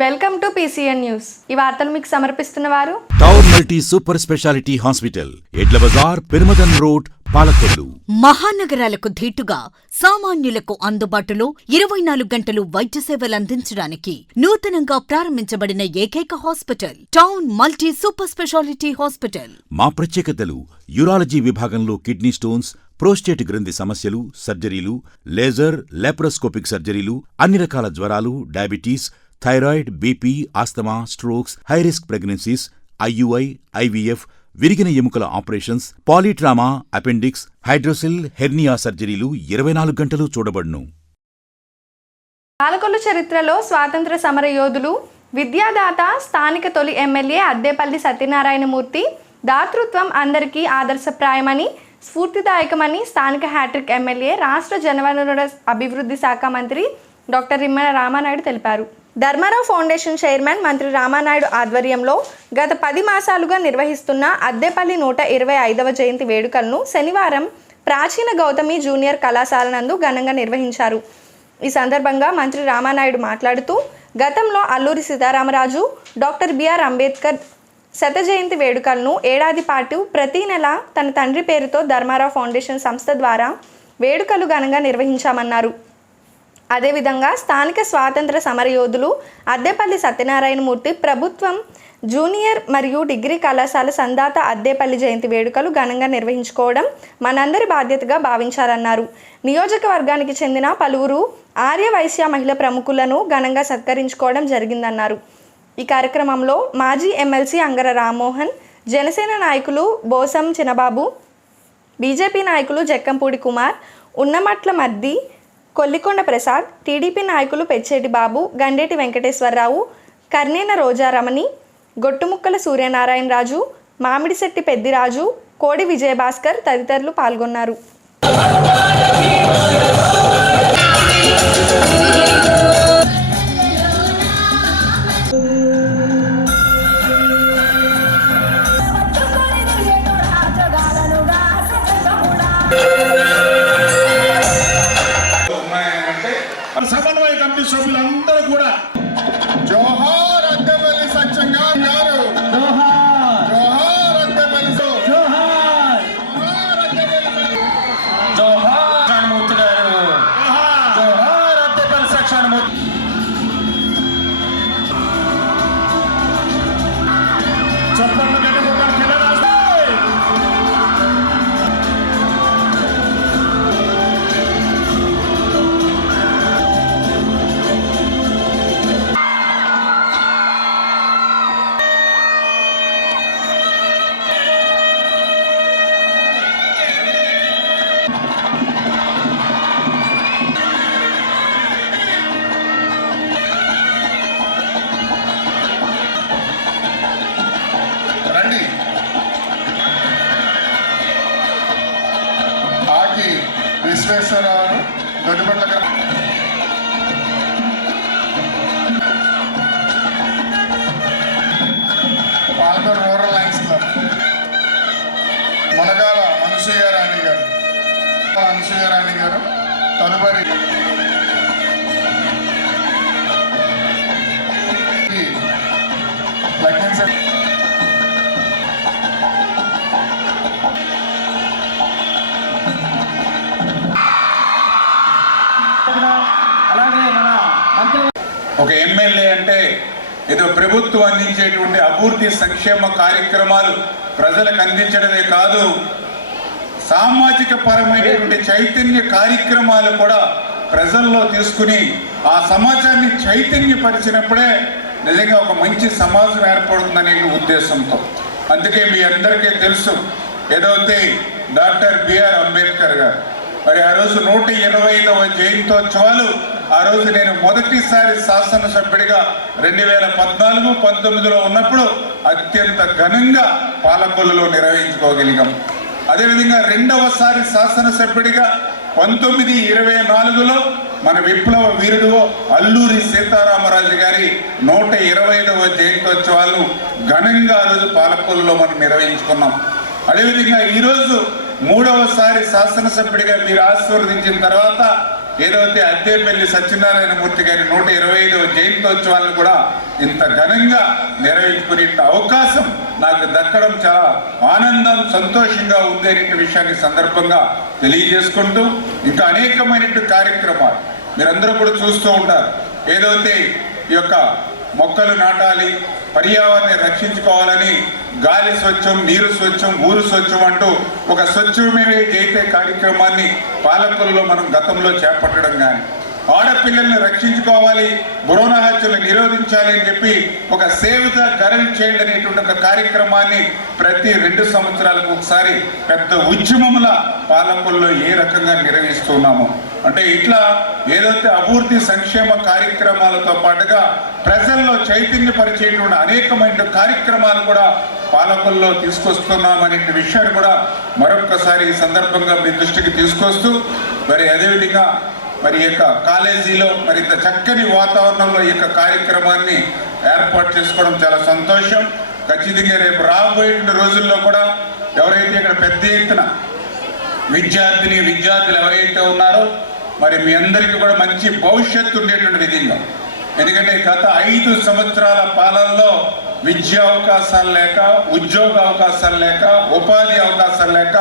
Welcome to PCN news. ఈ వార్తలు మీకు సమర్పిస్తున్నవారు town multi super speciality hospital, Edla Bazar, Perumadan road, Palakollu. మహానగరాలకు ధీటుగా సామాన్యులకు అందుబాటులో 24 గంటలు వైద్య సేవలందించడానికి నూతనంగా ప్రారంభించబడిన ఏకైక hospital town multi super speciality hospital. మా ప్రత్యేకతలు: యూరాలజీ విభాగంలో కిడ్నీ స్టోన్స్, ప్రోస్టేట్ గ్రంథి సమస్యలు, సర్జరీలు, లేజర్, లాప్రోస్కోపిక్ సర్జరీలు, అన్ని రకాల జ్వరాలు, diabetes, thyroid, BP, asthma, strokes, high risk pregnancies, IUI, IVF, విరిగిన ఎముకల ఆపరేషన్స్, పాలీట్రామా, అపెండిక్స్, హైడ్రోసిల్, హెర్నియా సర్జరీలు 24 గంటలు చూడబడును. పాలకొల్లు చరిత్రలో స్వాతంత్ర సమర యోధులు, విద్యాదాత, స్థానిక తొలి ఎమ్మెల్యే అద్దేపల్లి సత్యనారాయణమూర్తి దాతృత్వం అందరికీ ఆదర్శప్రాయమని, స్ఫూర్తిదాయకమని స్థానిక హ్యాట్రిక్ ఎమ్మెల్యే, రాష్ట్ర జనవనరుల అభివృద్ధి శాఖ మంత్రి డాక్టర్ నిమ్మల రామానాయుడు తెలిపారు. ధర్మారావు ఫౌండేషన్ చైర్మన్ మంత్రి రామానాయుడు ఆధ్వర్యంలో గత 10 మాసాలుగా నిర్వహిస్తున్న అద్దేపల్లి 125వ జయంతి వేడుకలను శనివారం ప్రాచీన గౌతమి జూనియర్ కళాశాల నందు ఘనంగా నిర్వహించారు. ఈ సందర్భంగా మంత్రి రామానాయుడు మాట్లాడుతూ, గతంలో అల్లూరి సీతారామరాజు, డాక్టర్ బిఆర్ అంబేద్కర్ శత జయంతి వేడుకలను ఏడాది పాటు ప్రతి నెల తన తండ్రి పేరుతో ధర్మారావు ఫౌండేషన్ సంస్థ ద్వారా వేడుకలు ఘనంగా నిర్వహించామన్నారు. అదేవిధంగా స్థానిక స్వాతంత్ర సమరయోధులు అద్దేపల్లి సత్యనారాయణమూర్తి ప్రభుత్వం జూనియర్ మరియు డిగ్రీ కళాశాల సందాత అద్దేపల్లి జయంతి వేడుకలు ఘనంగా నిర్వహించుకోవడం మనందరి బాధ్యతగా భావించాలన్నారు. నియోజకవర్గానికి చెందిన పలువురు ఆర్య వైశ్య మహిళా ప్రముఖులను ఘనంగా సత్కరించుకోవడం జరిగిందన్నారు. ఈ కార్యక్రమంలో మాజీ ఎమ్మెల్సీ అంగర రామ్మోహన్, జనసేన నాయకులు బోసం చినబాబు, బీజేపీ నాయకులు జక్కంపూడి కుమార్, ఉన్నమట్ల మద్ది, కొల్లికొండ ప్రసాద్, టీడీపీ నాయకులు పెచ్చేటి బాబు, గండేటి వెంకటేశ్వరరావు, కర్నేన రోజారమణి, గొట్టుముక్కల సూర్యనారాయణరాజు, మామిడిశెట్టి పెద్దిరాజు, కోడి విజయభాస్కర్ తదితరులు పాల్గొన్నారు. సమన్వయ కమిటీ సభ్యులందరూ కూడా జోహార్ అద్దేపల్లి సత్యంగా గారు, జోహార్ అద్దేపల్లి, జోహార్ సత్యనారాయణమూర్తి గారు, జోహార్ అద్దేపల్లి సత్యనారాయణమూర్తి. చెప్పండి గట్టిగా Visweswararao, Doddipatla Palgonda rural Lions club, Munagala Anasuyarani గారు, తదుపరి లక్ష్మీ ఒక ఎమ్మెల్యే అంటే ఏదో ప్రభుత్వం అందించేటువంటి అభివృద్ధి సంక్షేమ కార్యక్రమాలు ప్రజలకు అందించడమే కాదు, సామాజిక పరమైనటువంటి చైతన్య కార్యక్రమాలు కూడా ప్రజల్లో తీసుకుని ఆ సమాజాన్ని చైతన్యపరిచినప్పుడే నిజంగా ఒక మంచి సమాజం ఏర్పడుతుందనే ఉద్దేశంతో. అందుకే మీ అందరికీ తెలుసు, ఏదైతే డాక్టర్ బిఆర్ అంబేద్కర్ గారు మరి ఆ రోజు 125వ జయంతోత్సవాలు ఆ రోజు నేను మొదటిసారి శాసనసభ్యుడిగా 2014-19లో ఉన్నప్పుడు అత్యంత ఘనంగా పాలకొల్లులో నిర్వహించుకోగలిగాం. అదేవిధంగా రెండవసారి శాసనసభ్యుడిగా 1924లో మన విప్లవ వీరుడు అల్లూరి సీతారామరాజు గారి 125వ జయంతోత్సవాలను ఘనంగా ఆ రోజు పాలకొల్లులో మనం నిర్వహించుకున్నాం. అదేవిధంగా ఈరోజు 3వసారి శాసనసభ్యుడిగా మీరు ఆశీర్వదించిన తర్వాత ఏదైతే అద్దేపల్లి సత్యనారాయణ మూర్తి గారి 125వ జయంతోత్సవాలను కూడా ఇంత ఘనంగా నిర్వహించుకునే అవకాశం నాకు దక్కడం చాలా ఆనందం, సంతోషంగా ఉంది అనే విషయాన్ని సందర్భంగా తెలియజేసుకుంటూ, ఇంకా అనేకమైనటువంటి కార్యక్రమాలు మీరందరూ కూడా చూస్తూ ఉంటారు. ఏదైతే ఈ యొక్క మొక్కలు నాటాలి, పర్యావరణాన్ని రక్షించుకోవాలని గాలి స్వచ్ఛం, నీరు స్వచ్ఛం, ఊరు స్వచ్ఛం అంటూ ఒక స్వచ్ఛమే జైతే కార్యక్రమాన్ని పాలకుల్లో మనం గతంలో చేపట్టడం కానీ, ఆడపిల్లల్ని రక్షించుకోవాలి, భ్రూణ హత్యలు నిరోధించాలి అని చెప్పి ఒక సేవ్ ద గర్ల్ చైల్డ్ అనేటువంటి ఒక కార్యక్రమాన్ని ప్రతి 2 సంవత్సరాలకు ఒకసారి పెద్ద ఉద్యమంలా పాలకుల్లో ఏ రకంగా నిర్వహిస్తున్నాము అంటే, ఇట్లా ఏదైతే అభివృద్ధి సంక్షేమ కార్యక్రమాలతో పాటుగా ప్రజల్లో చైతన్యపరిచేటువంటి అనేకమైన కార్యక్రమాలు కూడా పాలకుల్లో తీసుకొస్తున్నాం అనే విషయాన్ని కూడా మరొకసారి ఈ సందర్భంగా మీ దృష్టికి తీసుకొస్తూ, మరి అదేవిధంగా మరి ఈ యొక్క కాలేజీలో మరి ఇంత చక్కని వాతావరణంలో ఈ యొక్క కార్యక్రమాన్ని ఏర్పాటు చేసుకోవడం చాలా సంతోషం. ఖచ్చితంగా రేపు రాబోయే రోజుల్లో కూడా ఎవరైతే ఇక్కడ పెద్ద ఎత్తున విద్యార్థులు ఎవరైతే ఉన్నారో మరి మీ అందరికీ కూడా మంచి భవిష్యత్తు ఉండేటువంటి విధంగా, ఎందుకంటే గత 5 సంవత్సరాల పాలనలో విద్యా అవకాశాలు లేక, ఉద్యోగ అవకాశాలు లేక, ఉపాధి అవకాశాలు లేక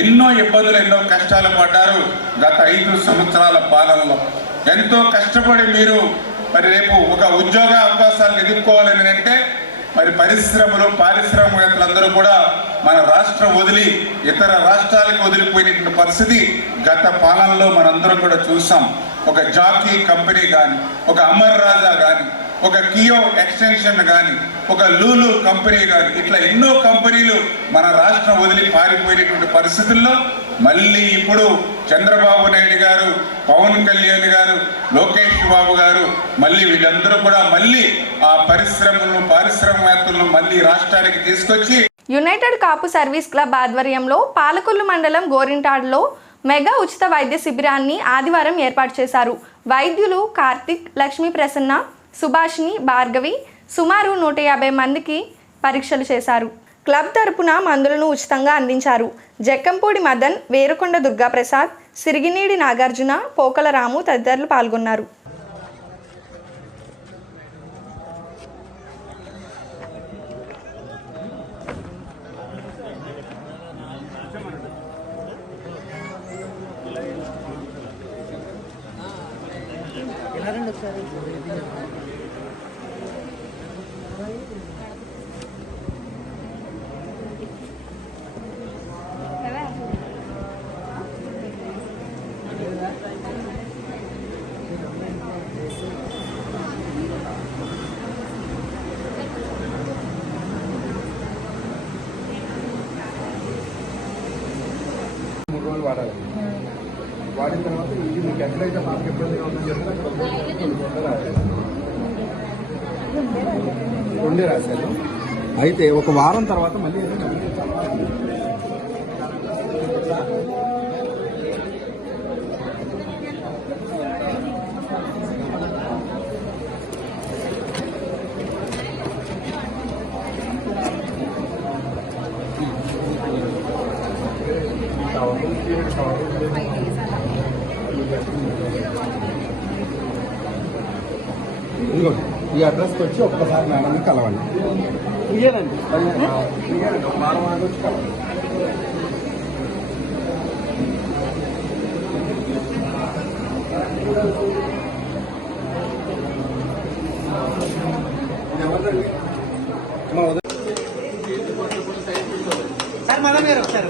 ఎన్నో ఇబ్బందులు, ఎన్నో కష్టాలు పడ్డారు. గత 5 సంవత్సరాల పాలనలో ఎంతో కష్టపడి మీరు మరి రేపు ఒక ఉద్యోగ అవకాశాలు ఎదుర్కోవాలని అంటే మరి పారిశ్రామికవేత్తలందరూ కూడా మన రాష్ట్రం వదిలి ఇతర రాష్ట్రాలకు వదిలిపోయినటువంటి పరిస్థితి గత పాలనలో మనందరం కూడా చూసాం. ఒక జాకీ కంపెనీ కానీ, ఒక అమర్ రాజా కానీ, ఒక కియో ఎక్స్టెన్షన్ కానీ, ఒక లూలు కంపెనీ కానీ, ఇట్లా ఎన్నో కంపెనీలు మన రాష్ట్రం వదిలి పారిపోయినటువంటి పరిస్థితుల్లో మళ్ళీ ఇప్పుడు చంద్రబాబు నాయుడు గారు, పవన్ కళ్యాణ్ గారు, లోకేష్ బాబు గారు మళ్ళీ వీళ్ళందరూ కూడా మళ్ళీ ఆ పారిశ్రామికవేత్తలను మళ్ళీ రాష్ట్రానికి తీసుకొచ్చి యునైటెడ్ కాపు సర్వీస్ క్లబ్ ఆధ్వర్యంలో పాలకొల్లు మండలం గోరింటాడులో మెగా ఉచిత వైద్య శిబిరాన్ని ఆదివారం ఏర్పాటు చేశారు. వైద్యులు కార్తిక్, లక్ష్మీ ప్రసన్న, సుభాషిణి, భార్గవి సుమారు 150 మందికి పరీక్షలు చేశారు. క్లబ్ తరపున మందులను ఉచితంగా అందించారు. జక్కంపూడి మదన్, వేరుకొండ దుర్గాప్రసాద్, సిరిగినీడి నాగార్జున, పోకల రాము తదితరులు పాల్గొన్నారు. వాడాలి. వాడిన తర్వాత ఇది మీకు ఎట్లయితే మాకు ఇబ్బందిగా ఉందని చెప్పి 2 రాశాను. అయితే ఒక వారం తర్వాత మళ్ళీ ఇదిగోండి, ఈ అడ్రస్కి వచ్చి ఒక్కసారి మేడంని కలవండి. క్లియరండి, ఒక వారం ఆగి వచ్చి కలవండి. సార్ మళ్ళీ మీరు ఒకసారి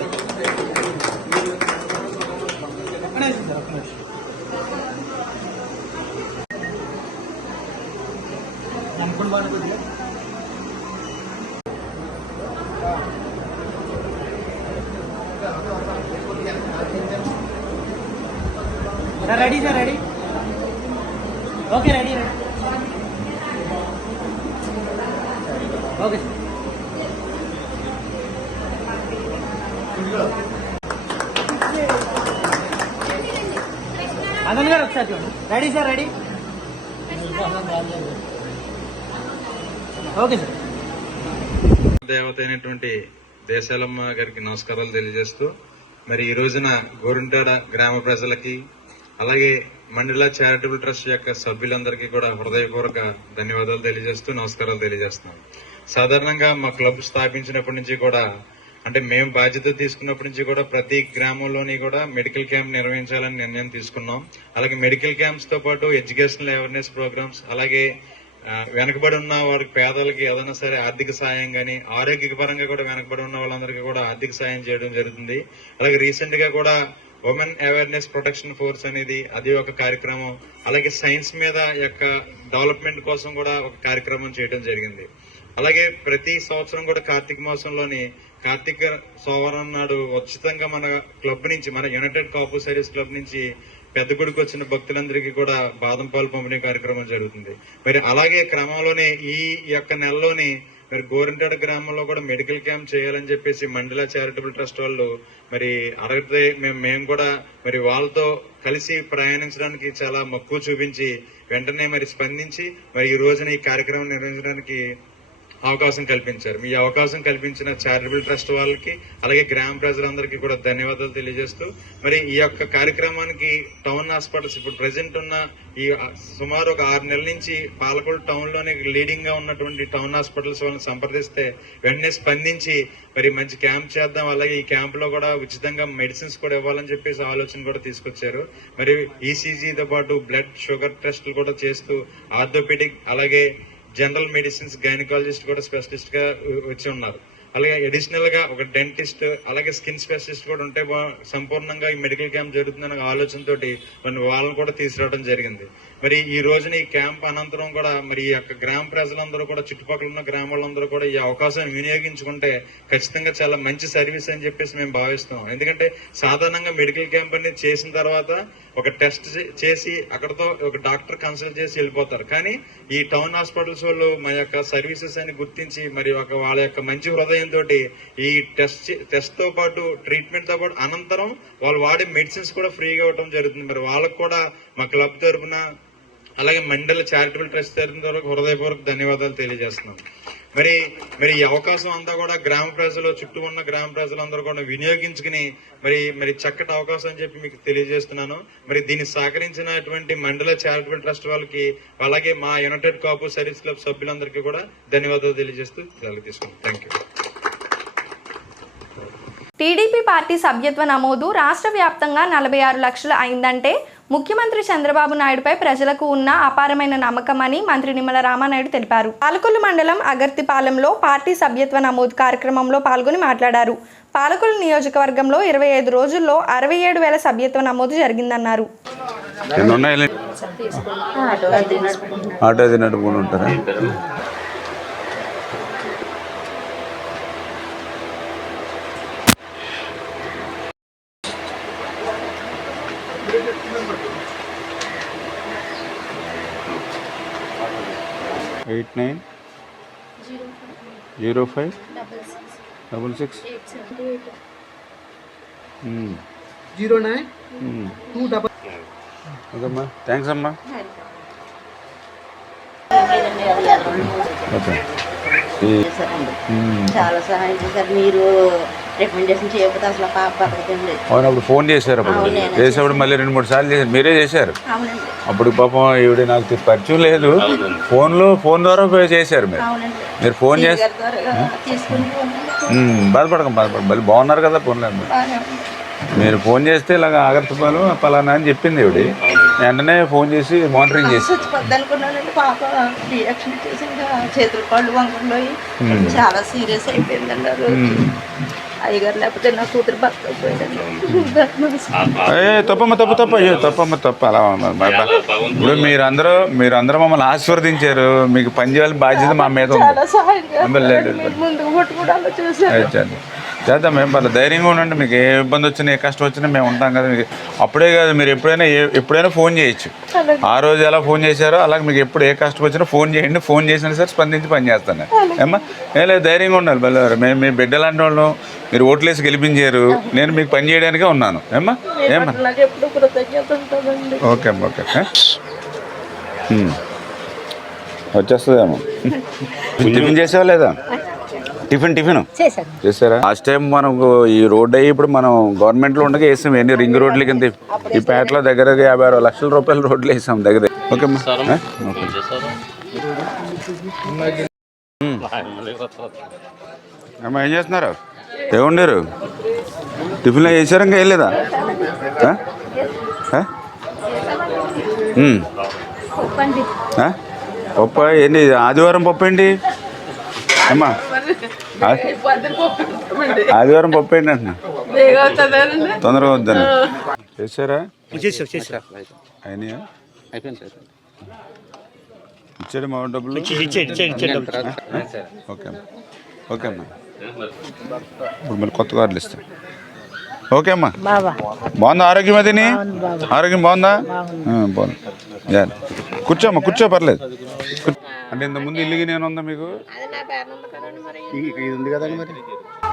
sir ready sir ready okay ready ready okay sir అదన్ గారు ఒకసారి చూడండి ready sir ready okay sir దేవత అయినటువంటి దేశాలమ్మ గారికి నమస్కారాలు తెలియజేస్తూ మరి ఈ రోజున గోరింటాడ గ్రామ ప్రజలకి అలాగే మండల చారిటబుల్ ట్రస్ట్ యొక్క సభ్యులందరికీ కూడా హృదయపూర్వక ధన్యవాదాలు తెలియజేస్తూ నమస్కారాలు తెలియజేస్తున్నాం. సాధారణంగా మా క్లబ్ స్థాపించినప్పటి నుంచి కూడా అంటే మేము బాధ్యత తీసుకున్నప్పటి నుంచి కూడా ప్రతి గ్రామంలోని కూడా మెడికల్ క్యాంప్ నిర్వహించాలని నిర్ణయం తీసుకున్నాం. అలాగే మెడికల్ క్యాంప్స్ తో పాటు ఎడ్యుకేషనల్ అవేర్నెస్ ప్రోగ్రామ్స్, అలాగే వెనకబడి ఉన్న వారికి పేదలకి ఏదైనా సరే ఆర్థిక సాయం గానీ ఆరోగ్యపరంగా కూడా వెనకబడి ఉన్న వాళ్ళందరికీ కూడా ఆర్థిక సాయం చేయడం జరుగుతుంది. అలాగే రీసెంట్ గా కూడా ఉమెన్ అవేర్నెస్ ప్రొటెక్షన్ ఫోర్స్ అనేది అది ఒక కార్యక్రమం, అలాగే సైన్స్ మీద యొక్క డెవలప్మెంట్ కోసం కూడా ఒక కార్యక్రమం చేయడం జరిగింది. అలాగే ప్రతి సంవత్సరం కూడా కార్తీక మాసంలోని కార్తీక సోమవారం నాడు ఉచితంగా మన క్లబ్ నుంచి, మన యునైటెడ్ కాపు సర్వీస్ క్లబ్ నుంచి పెద్ద గుడికి వచ్చిన భక్తులందరికీ కూడా బాదం పాలు పంపిణీ కార్యక్రమం జరుగుతుంది. మరి అలాగే క్రమంలోనే ఈ యొక్క నెలలోని మరి గోరింటాడు గ్రామంలో కూడా మెడికల్ క్యాంప్ చేయాలని చెప్పేసి మండల చారిటబుల్ ట్రస్ట్ వాళ్ళు మరి అడిగితే మేము కూడా మరి వాళ్ళతో కలిసి ప్రయాణించడానికి చాలా మక్కువ చూపించి వెంటనే మరి స్పందించి మరి ఈ రోజున ఈ కార్యక్రమం నిర్వహించడానికి అవకాశం కల్పించారు. ఈ అవకాశం కల్పించిన చారిటబుల్ ట్రస్ట్ వాళ్ళకి అలాగే గ్రామ ప్రజలందరికీ కూడా ధన్యవాదాలు తెలియజేస్తూ మరి ఈ యొక్క కార్యక్రమానికి టౌన్ హాస్పిటల్స్ ఇప్పుడు ప్రెసెంట్ ఉన్న ఈ సుమారు ఒక 6 నెలల నుంచి పాలకొల్లు టౌన్ లోనే లీడింగ్ గా ఉన్నటువంటి టౌన్ హాస్పిటల్స్ వాళ్ళని సంప్రదిస్తే వెంటనే స్పందించి మరి మంచి క్యాంప్ చేద్దాం, అలాగే ఈ క్యాంప్ లో కూడా ఉచితంగా మెడిసిన్స్ కూడా ఇవ్వాలని చెప్పేసి ఆలోచన కూడా తీసుకొచ్చారు. మరి ఈసీజీతో పాటు బ్లడ్ షుగర్ టెస్టులు కూడా చేస్తూ ఆర్థోపెడిక్ అలాగే జనరల్ మెడిసిన్స్ గైనకాలజిస్ట్ కూడా స్పెషలిస్ట్ గా వచ్చి ఉన్నారు. అలాగే అడిషనల్ గా ఒక డెంటిస్ట్ అలాగే స్కిన్ స్పెషలిస్ట్ కూడా ఉంటే సంపూర్ణంగా ఈ మెడికల్ క్యాంప్ జరుగుతుందనే ఆలోచనతో వాళ్ళని కూడా తీసుకురావడం జరిగింది. మరి ఈ రోజున ఈ క్యాంప్ అనంతరం కూడా మరి ఈ యొక్క గ్రామ ప్రజలందరూ కూడా చుట్టుపక్కల ఉన్న గ్రామాలందరూ కూడా ఈ అవకాశాన్ని వినియోగించుకుంటే ఖచ్చితంగా చాలా మంచి సర్వీస్ అని చెప్పేసి మేము భావిస్తున్నాం. ఎందుకంటే సాధారణంగా మెడికల్ క్యాంప్ అనేది చేసిన తర్వాత ఒక టెస్ట్ చేసి అక్కడతో ఒక డాక్టర్ కన్సల్ట్ చేసి వెళ్ళిపోతారు. కానీ ఈ టౌన్ హాస్పిటల్స్ వాళ్ళు మా యొక్క సర్వీసెస్ అని గుర్తించి మరి వాళ్ళ యొక్క మంచి హృదయంతో ఈ టెస్ట్ తో పాటు ట్రీట్మెంట్ తో పాటు అనంతరం వాళ్ళు వాడే మెడిసిన్స్ కూడా ఫ్రీగా ఇవ్వడం జరుగుతుంది. మరి వాళ్ళకు కూడా మా క్లబ్ తరఫున అలాగే మండల చారిటబుల్ ట్రస్ట్ తరఫున హృదయపూర్వక ధన్యవాదాలు తెలియజేస్తున్నాం. మరి ఈ అవకాశం అంతా కూడా గ్రామ ప్రజలు, చుట్టూ ఉన్న గ్రామ ప్రజలందరూ కూడా వినియోగించుకుని మరి చక్కటి అవకాశం అని చెప్పి మీకు తెలియజేస్తున్నాను. మరి దీన్ని సహకరించినటువంటి మండల చారిటబుల్ ట్రస్ట్ వాళ్ళకి అలాగే మా యునైటెడ్ కాపు సర్వీస్ క్లబ్ సభ్యులందరికీ కూడా ధన్యవాదాలు తెలియజేస్తూ సెలవు తీసుకున్నాను. Thank you. టీడీపీ పార్టీ సభ్యత్వ నమోదు రాష్ట్ర వ్యాప్తంగా 46 లక్షలు అయిందంటే ముఖ్యమంత్రి చంద్రబాబు నాయుడుపై ప్రజలకు ఉన్న అపారమైన నమ్మకమని మంత్రి నిమ్మల రామానాయుడు తెలిపారు. పాలకొల్లు మండలం అగర్తిపాలెంలో పార్టీ సభ్యత్వ నమోదు కార్యక్రమంలో పాల్గొని మాట్లాడారు. పాలకొల్లు నియోజకవర్గంలో 25 రోజుల్లో 67,000 సభ్యత్వ నమోదు జరిగిందన్నారు. ఎయిట్ 9 05 66 09 2 ఓకేమ్మా, థ్యాంక్స్ అమ్మా. ఓకే, చాలా సహాయం చేశారు. మీరు రికమెండేషన్ చేయకపోతే అసలు బతకదండి. అవునప్పుడు ఫోన్ చేశారు, అప్పుడు చేసేప్పుడు మళ్ళీ 2-3 సార్లు చేశారు, మీరే చేశారు. అవునండి, అప్పుడు పాపం ఈవిడ నాకు పరిచయం లేదు, ఫోన్ ద్వారా చేశారు. మీరు ఫోన్ చేసి బాధపడకండి, మళ్ళీ బాగున్నారు కదా ఫోన్లో. మీరు ఫోన్ చేస్తే ఇలాగ ఆగర్తపాలు పలానా అని చెప్పింది ఈవిడ, వెంటనే ఫోన్ చేసి మానిటరింగ్ చేసి అనుకున్నానండి. పాప రియాక్షన్ చేసి చేతులు కాళ్ళు వంకలు చాలా సీరియస్ అయిపోయిందండి. అయ్యగారు లేకపోతే నా కూతురు భర్త తప్ప అలా ఇప్పుడు మీరందరూ మమ్మల్ని ఆశీర్వదించారు, మీకు పని చేయాలని బాధ్యత మా మీద చేద్దాం. మేము పర్లేదు, ధైర్యంగా ఉండండి. మీకు ఏ ఇబ్బంది వచ్చినా ఏ కష్టం వచ్చినా మేము ఉంటాం కదా. మీకు అప్పుడే కాదు, మీరు ఎప్పుడైనా ఫోన్ చేయొచ్చు. ఆ రోజు ఎలా ఫోన్ చేశారో అలాగే మీకు ఎప్పుడు ఏ కష్టం వచ్చినా ఫోన్ చేయండి. ఫోన్ చేసినా సరే స్పందించి పని చేస్తాను. ఏమ్మా, ఏం లేదు, ధైర్యంగా ఉండాలి. బల్లవారు మేము మీ బిడ్డ లాంటి వాళ్ళు, మీరు ఓట్లేసి గెలిపించారు, నేను మీకు పని చేయడానికే ఉన్నాను. ఏమ్మా ఓకే అమ్మా, ఓకే, వచ్చేస్తుందేమో. టిఫిన్ చేసావా లేదా? టిఫిన్ చేశాను. చేశారా? లాస్ట్ టైం మనం ఈ రోడ్ అయ్యి ఇప్పుడు మనం గవర్నమెంట్లో ఉండగా వేసాం ఎన్ని రింగ్ రోడ్ల కింద ఈ పేటలో దగ్గర 50-60 లక్షల రూపాయల రోడ్లు వేసాం దగ్గర. ఓకే అమ్మా ఏం చేస్తున్నారు? ఏముండారు? టిఫిన్లో వేసారు ఇంకా వేయలేదా? పప్పు ఏంటి? ఆదివారం పప్పు ఏంటి అమ్మా? ఆదివారం పప్పు ఏంటి అంటున్నా? తొందరగా వద్దని చేశారా? అయినాయా? ఇచ్చాడు మా డబ్బులు? ఓకే ఓకే అమ్మా. ఇప్పుడు మళ్ళీ కొత్త కార్డులు ఇస్తాం. ఓకే అమ్మా. బాగుందా ఆరోగ్యం? అదిని ఆరోగ్యం బాగుందా? బాగుంది. కూర్చోమ్మా, కూర్చో, పర్లేదు. అంటే ఇంతకుముందు ఇల్లుకి నేను ఉందా మీకు? ఇది ఉంది కదండి. మరి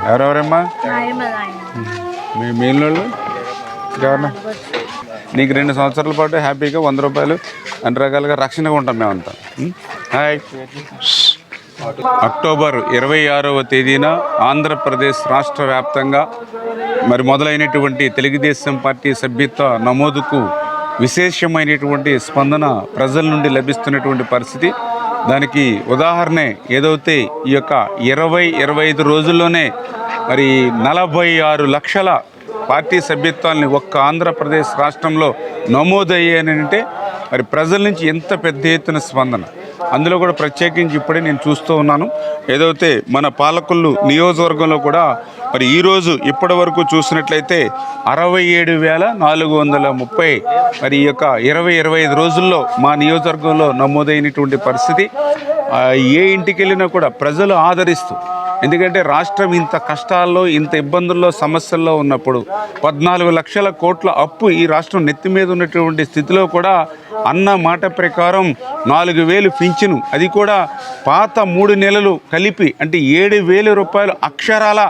ఎవరెవరమ్మా మీ మెయిన్లోళ్ళు? ఎవరన్నా? నీకు 2 సంవత్సరాల పాటు హ్యాపీగా 100 రూపాయలు అన్ని రకాలుగా రక్షణగా ఉంటాం మేమంతా. హాయ్. అక్టోబర్ 26వ తేదీన ఆంధ్రప్రదేశ్ రాష్ట్ర వ్యాప్తంగా మరి మొదలైనటువంటి తెలుగుదేశం పార్టీ సభ్యత్వ నమోదుకు విశేషమైనటువంటి స్పందన ప్రజల నుండి లభిస్తున్నటువంటి పరిస్థితి. దానికి ఉదాహరణే ఏదైతే ఈ యొక్క 20-25 రోజుల్లోనే మరి 46 లక్షల పార్టీ సభ్యత్వాలని ఒక్క ఆంధ్రప్రదేశ్ రాష్ట్రంలో నమోదయ్యానంటే మరి ప్రజల నుంచి ఎంత పెద్ద ఎత్తున స్పందన. అందులో కూడా ప్రత్యేకించి ఇప్పుడే నేను చూస్తూ ఉన్నాను. ఏదైతే మన పాలకొల్లు నియోజకవర్గంలో కూడా మరి ఈరోజు ఇప్పటి వరకు చూసినట్లయితే 67,430 మరి ఈ యొక్క 20-25 రోజుల్లో మా నియోజకవర్గంలో నమోదైనటువంటి పరిస్థితి. ఏ ఇంటికి వెళ్ళినా కూడా ప్రజలు ఆదరిస్తూ, ఎందుకంటే రాష్ట్రం ఇంత కష్టాల్లో, ఇంత ఇబ్బందుల్లో, సమస్యల్లో ఉన్నప్పుడు 14 లక్షల కోట్ల అప్పు ఈ రాష్ట్రం నెత్తి మీద ఉన్నటువంటి స్థితిలో కూడా అన్న మాట ప్రకారం 4,000 పింఛను, అది కూడా పాత 3 నెలలు కలిపి అంటే 7,000 రూపాయలు అక్షరాల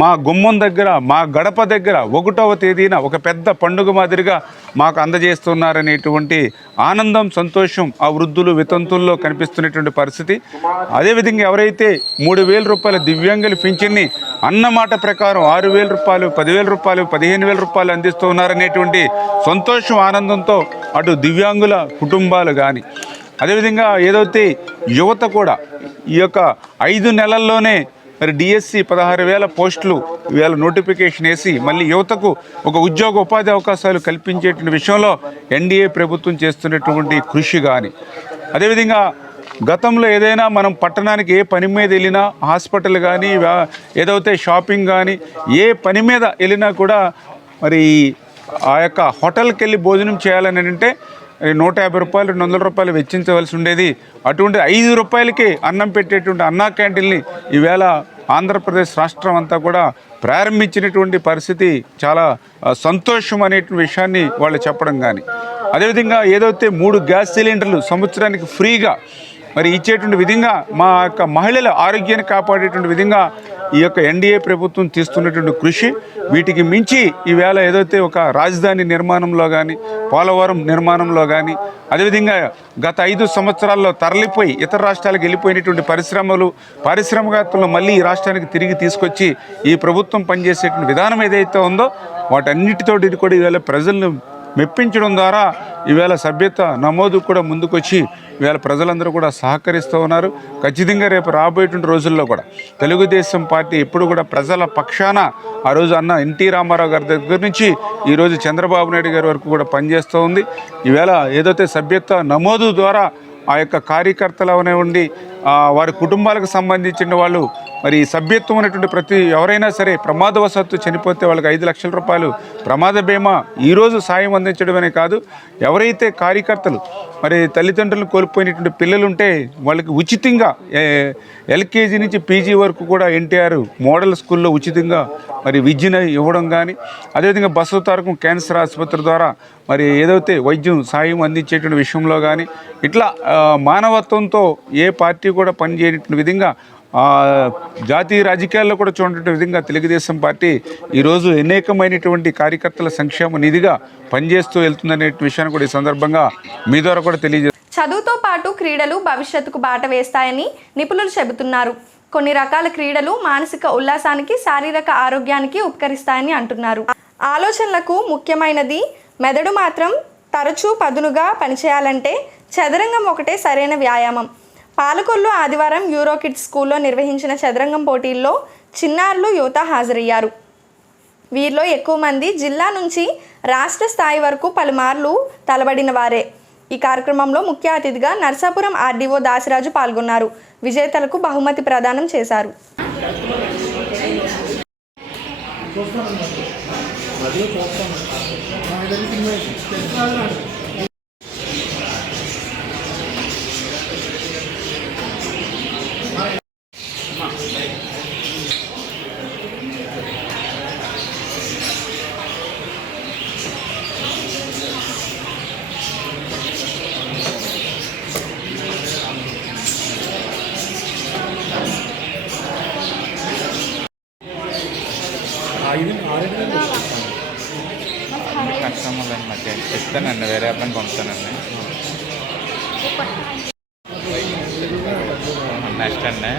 మా గుమ్మం దగ్గర, మా గడప దగ్గర 1వ తేదీన ఒక పెద్ద పండుగ మాదిరిగా మాకు అందజేస్తున్నారనేటువంటి ఆనందం, సంతోషం ఆ వృద్ధులు వితంతుల్లో కనిపిస్తున్నటువంటి పరిస్థితి. అదేవిధంగా ఎవరైతే 3,000 రూపాయల దివ్యాంగుల పింఛన్ని అన్నమాట ప్రకారం 6,000 రూపాయలు, 10,000 రూపాయలు, 15,000 రూపాయలు అందిస్తున్నారనేటువంటి సంతోషం, ఆనందంతో అటు దివ్యాంగుల కుటుంబాలు కానీ, అదేవిధంగా ఏదైతే యువత కూడా ఈ యొక్క 5 నెలల్లోనే మరి డిఎస్సి 16,000 పోస్టులు ఇవాళ నోటిఫికేషన్ వేసి మళ్ళీ యువతకు ఒక ఉద్యోగ ఉపాధి అవకాశాలు కల్పించేటువంటి విషయంలో ఎన్డీఏ ప్రభుత్వం చేస్తున్నటువంటి కృషి కానీ, అదేవిధంగా గతంలో ఏదైనా మనం పట్టణానికి ఏ పని మీద వెళ్ళినా, హాస్పిటల్ కానీ, ఏదైతే షాపింగ్ కానీ, ఏ పని మీద వెళ్ళినా కూడా మరి ఆ యొక్క హోటల్కి వెళ్ళి భోజనం చేయాలని అంటే 150 రూపాయలు, 200 రూపాయలు వెచ్చించవలసి ఉండేది. అటువంటి 5 రూపాయలకి అన్నం పెట్టేటువంటి అన్నా క్యాంటీన్ని ఈవేళ ఆంధ్రప్రదేశ్ రాష్ట్రం అంతా కూడా ప్రారంభించినటువంటి పరిస్థితి చాలా సంతోషం అనేటువంటి విషయాన్ని వాళ్ళు చెప్పడం కానీ, అదేవిధంగా ఏదైతే 3 గ్యాస్ సిలిండర్లు సంవత్సరానికి ఫ్రీగా మరి ఇచ్చేటువంటి విధంగా మా యొక్క మహిళల ఆరోగ్యాన్ని కాపాడేటువంటి విధంగా ఈ యొక్క ఎన్డీఏ ప్రభుత్వం తీస్తున్నటువంటి కృషి, వీటికి మించి ఈవేళ ఏదైతే ఒక రాజధాని నిర్మాణంలో కానీ, పోలవరం నిర్మాణంలో కానీ, అదేవిధంగా గత 5 సంవత్సరాల్లో తరలిపోయి ఇతర రాష్ట్రాలకు వెళ్ళిపోయినటువంటి పారిశ్రామికవేత్తలను మళ్ళీ ఈ రాష్ట్రానికి తిరిగి తీసుకొచ్చి ఈ ప్రభుత్వం పనిచేసేటువంటి విధానం ఏదైతే ఉందో వాటన్నిటితోటి కూడా ఈవేళ ప్రజలను మెప్పించడం ద్వారా ఈవేళ సభ్యత నమోదు కూడా ముందుకొచ్చి ఈవేళ ప్రజలందరూ కూడా సహకరిస్తూ ఉన్నారు. ఖచ్చితంగా రేపు రాబోయేటువంటి రోజుల్లో కూడా తెలుగుదేశం పార్టీ ఎప్పుడు కూడా ప్రజల పక్షాన ఆ రోజు అన్న ఎన్టీ రామారావు గారి దగ్గర నుంచి ఈరోజు చంద్రబాబు నాయుడు గారి వరకు కూడా పనిచేస్తూ ఉంది. ఈవేళ ఏదైతే సభ్యత నమోదు ద్వారా ఆ యొక్క కార్యకర్తలు అవనివ్వండి, వారి కుటుంబాలకు సంబంధించిన వాళ్ళు మరి సభ్యత్వం అనేటువంటి ప్రతి ఎవరైనా సరే ప్రమాదవశాత్తు చనిపోతే వాళ్ళకి 5 లక్షల రూపాయలు ప్రమాద బీమా ఈరోజు సాయం అందించడమనే కాదు, ఎవరైతే కార్యకర్తలు మరి తల్లిదండ్రులను కోల్పోయినటువంటి పిల్లలుంటే వాళ్ళకి ఉచితంగా ఎల్కేజీ నుంచి పీజీ వరకు కూడా ఎన్టీఆర్ మోడల్ స్కూల్లో ఉచితంగా మరి విద్యను ఇవ్వడం కానీ, అదేవిధంగా బసవ తారకం క్యాన్సర్ ఆసుపత్రి ద్వారా మరి ఏదైతే వైద్యం సాయం అందించేటువంటి విషయంలో కానీ, ఇట్లా మానవత్వంతో ఏ పార్టీ కూడా పనిచేయనటువంటి విధంగా జాతీయ రాజకీయాల్లో కూడా చూడటువంటి విధంగా తెలుగుదేశం పార్టీ ఈరోజు అనేకమైనటువంటి కార్యకర్తల సంక్షేమ నిధిగా పనిచేస్తూ వెళ్తుందనే విషయాన్ని కూడా ఈ సందర్భంగా మీ ద్వారా కూడా తెలియజేస్తారు. చదువుతో పాటు క్రీడలు భవిష్యత్తుకు బాట వేస్తాయని నిపుణులు చెబుతున్నారు. కొన్ని రకాల క్రీడలు మానసిక ఉల్లాసానికి, శారీరక ఆరోగ్యానికి ఉపకరిస్తాయని అంటున్నారు. ఆలోచనలకు ముఖ్యమైనది మెదడు మాత్రం తరచూ పదునుగా పనిచేయాలంటే చదరంగం ఒకటే సరైన వ్యాయామం. పాలకొల్లు ఆదివారం యూరో కిడ్స్ స్కూల్లో నిర్వహించిన చదరంగం పోటీల్లో చిన్నారులు, యువత హాజరయ్యారు. వీరిలో ఎక్కువ మంది జిల్లా నుంచి రాష్ట్ర స్థాయి వరకు పలుమార్లు తలబడిన వారే. ఈ కార్యక్రమంలో ముఖ్య అతిథిగా నర్సాపురం ఆర్డీఓ దాసిరాజు పాల్గొన్నారు. విజేతలకు బహుమతి ప్రదానం చేశారు. కస్టమర్లని మధ్య ఇస్తానండి, వేరే అబ్బాయిని పంపుతానండి. నెక్స్ట్ అండి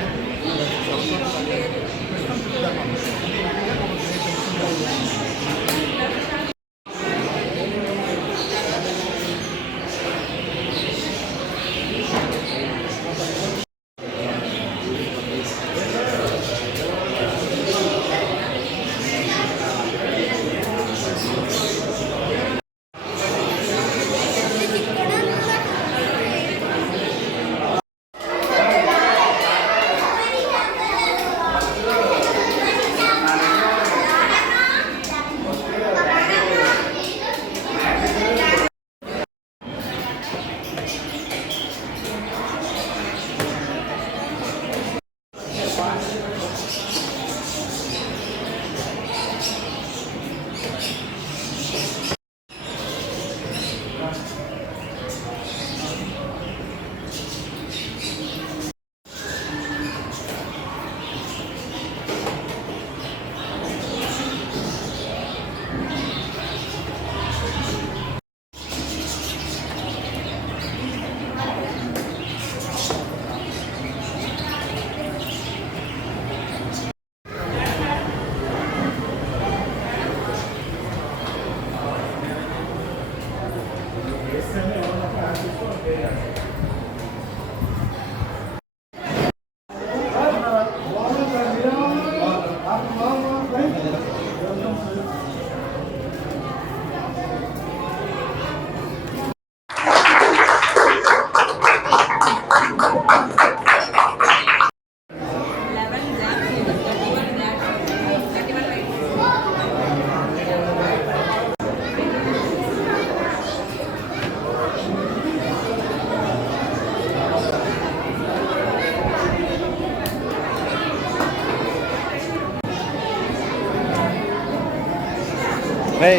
రే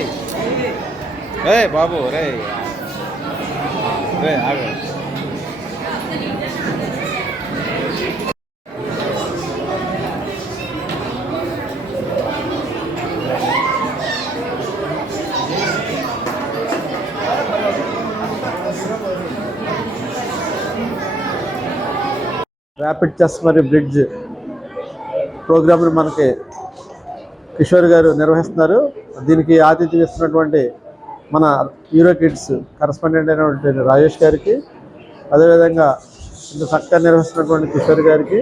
రే బాబు రే రే ఆగు. ర్యాపిడ్ చెస్ మరియు బ్రిడ్జ్ ప్రోగ్రామ్ని మనకి కిషోర్ గారు నిర్వహిస్తున్నారు. దీనికి ఆతిథ్యం ఇస్తున్నటువంటి మన యూరో కిడ్స్ కరస్పాండెంట్ అయినటువంటి రాజేష్ గారికి, అదేవిధంగా ఇంత చక్కగా నిర్వహిస్తున్నటువంటి కిషోర్ గారికి,